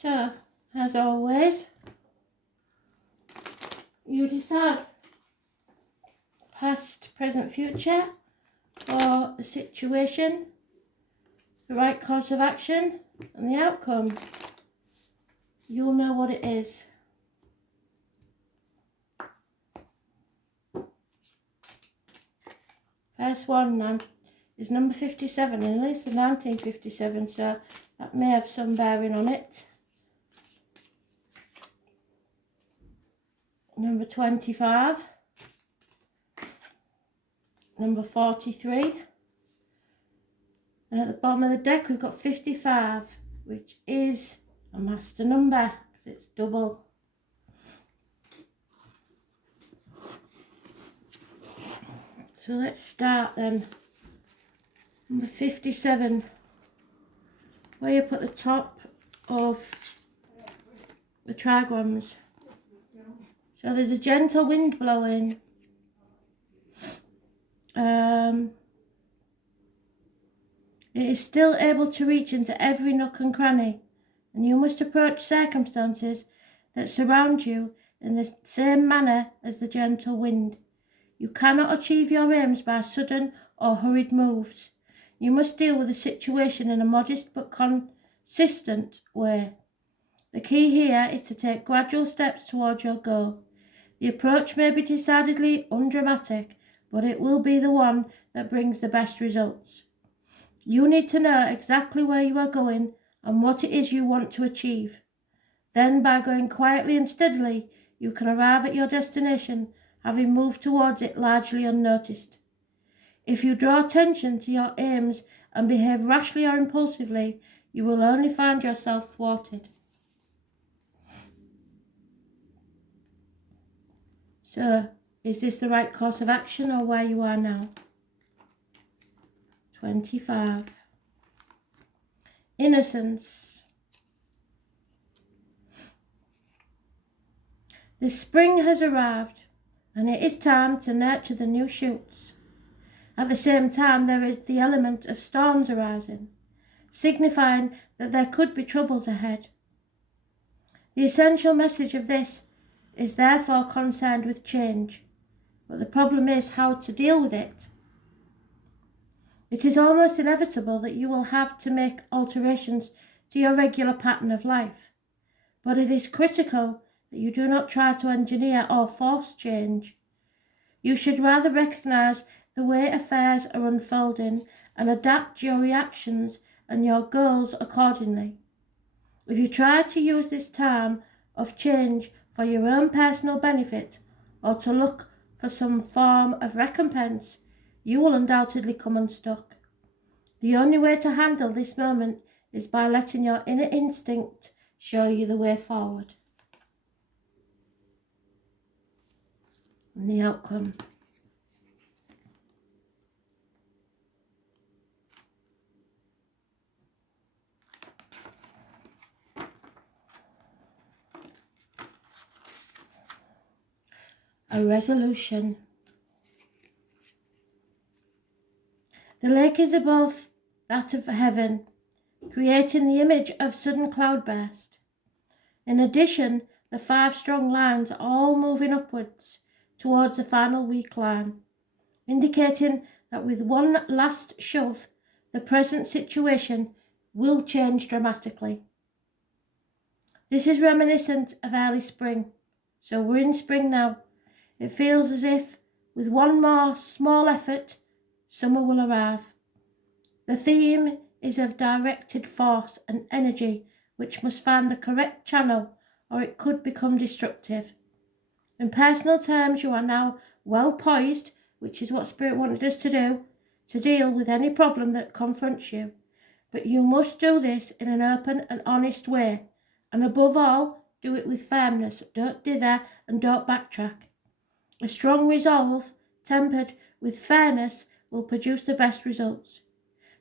So, as always, you decide past, present, future, or the situation, the right course of action, and the outcome. You'll know what it is. First one is number 57, and it's 1957, so that may have some bearing on it. Number 25, number 43, and at the bottom of the deck we've got 55, which is a master number because it's double. So let's start then. Number 57, where you put the top of the trigrams. So there's a gentle wind blowing. It is still able to reach into every nook and cranny, and you must approach circumstances that surround you in the same manner as the gentle wind. You cannot achieve your aims by sudden or hurried moves. You must deal with the situation in a modest but consistent way. The key here is to take gradual steps towards your goal. The approach may be decidedly undramatic, but it will be the one that brings the best results. You need to know exactly where you are going and what it is you want to achieve. Then, by going quietly and steadily, you can arrive at your destination, having moved towards it largely unnoticed. If you draw attention to your aims and behave rashly or impulsively, you will only find yourself thwarted. So, is this the right course of action or where you are now? 25. Innocence. The spring has arrived, and it is time to nurture the new shoots. At the same time, there is the element of storms arising, signifying that there could be troubles ahead. The essential message of this is therefore concerned with change, but the problem is how to deal with it. It is almost inevitable that you will have to make alterations to your regular pattern of life, but it is critical that you do not try to engineer or force change. You should rather recognize the way affairs are unfolding and adapt your reactions and your goals accordingly. If you try to use this time of change for your own personal benefit or to look for some form of recompense, you will undoubtedly come unstuck. The only way to handle this moment is by letting your inner instinct show you the way forward. And the outcome. A resolution. The lake is above that of heaven, creating the image of sudden cloudburst. In addition, the 5 strong lines are all moving upwards towards the final weak line, indicating that with one last shove, the present situation will change dramatically. This is reminiscent of early spring, so we're in spring now. It feels as if, with one more small effort, summer will arrive. The theme is of directed force and energy, which must find the correct channel, or it could become destructive. In personal terms, you are now well poised, which is what Spirit wanted us to do, to deal with any problem that confronts you. But you must do this in an open and honest way, and above all, do it with firmness. Don't dither and don't backtrack. A strong resolve, tempered with fairness, will produce the best results.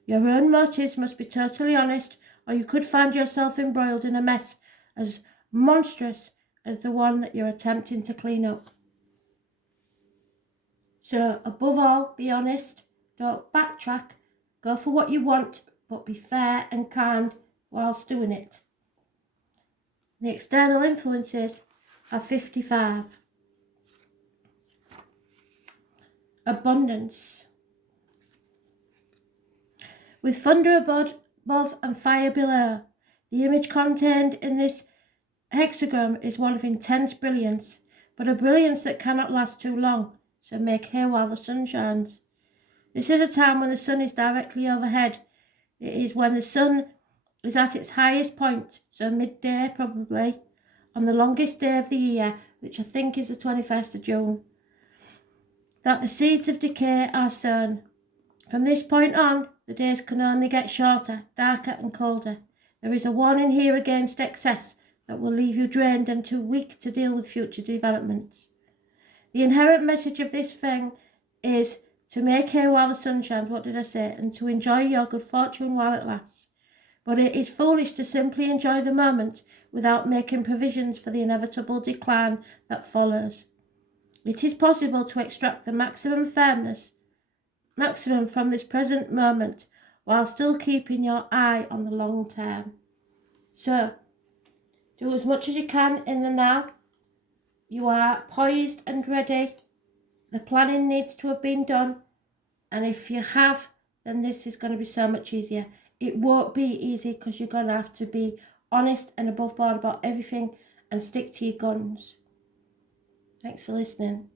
Your own motives must be totally honest, or you could find yourself embroiled in a mess as monstrous as the one that you're attempting to clean up. So, above all, be honest, don't backtrack, go for what you want, but be fair and kind whilst doing it. The external influences are 55. Abundance. With thunder above and fire below, the image contained in this hexagram is one of intense brilliance, but a brilliance that cannot last too long, so make hay while the sun shines. This is a time when the sun is directly overhead. It is when the sun is at its highest point, so midday probably, on the longest day of the year, which I think is the 21st of June, that the seeds of decay are sown. From this point on, the days can only get shorter, darker and colder. There is a warning here against excess that will leave you drained and too weak to deal with future developments. The inherent message of this thing is to make hay while the sun shines, what did I say, and to enjoy your good fortune while it lasts. But it is foolish to simply enjoy the moment without making provisions for the inevitable decline that follows. It is possible to extract the maximum from this present moment while still keeping your eye on the long term. So, do as much as you can in the now. You are poised and ready. The planning needs to have been done, and if you have, then this is going to be so much easier. It won't be easy because you're going to have to be honest and above board about everything and stick to your guns. Thanks for listening.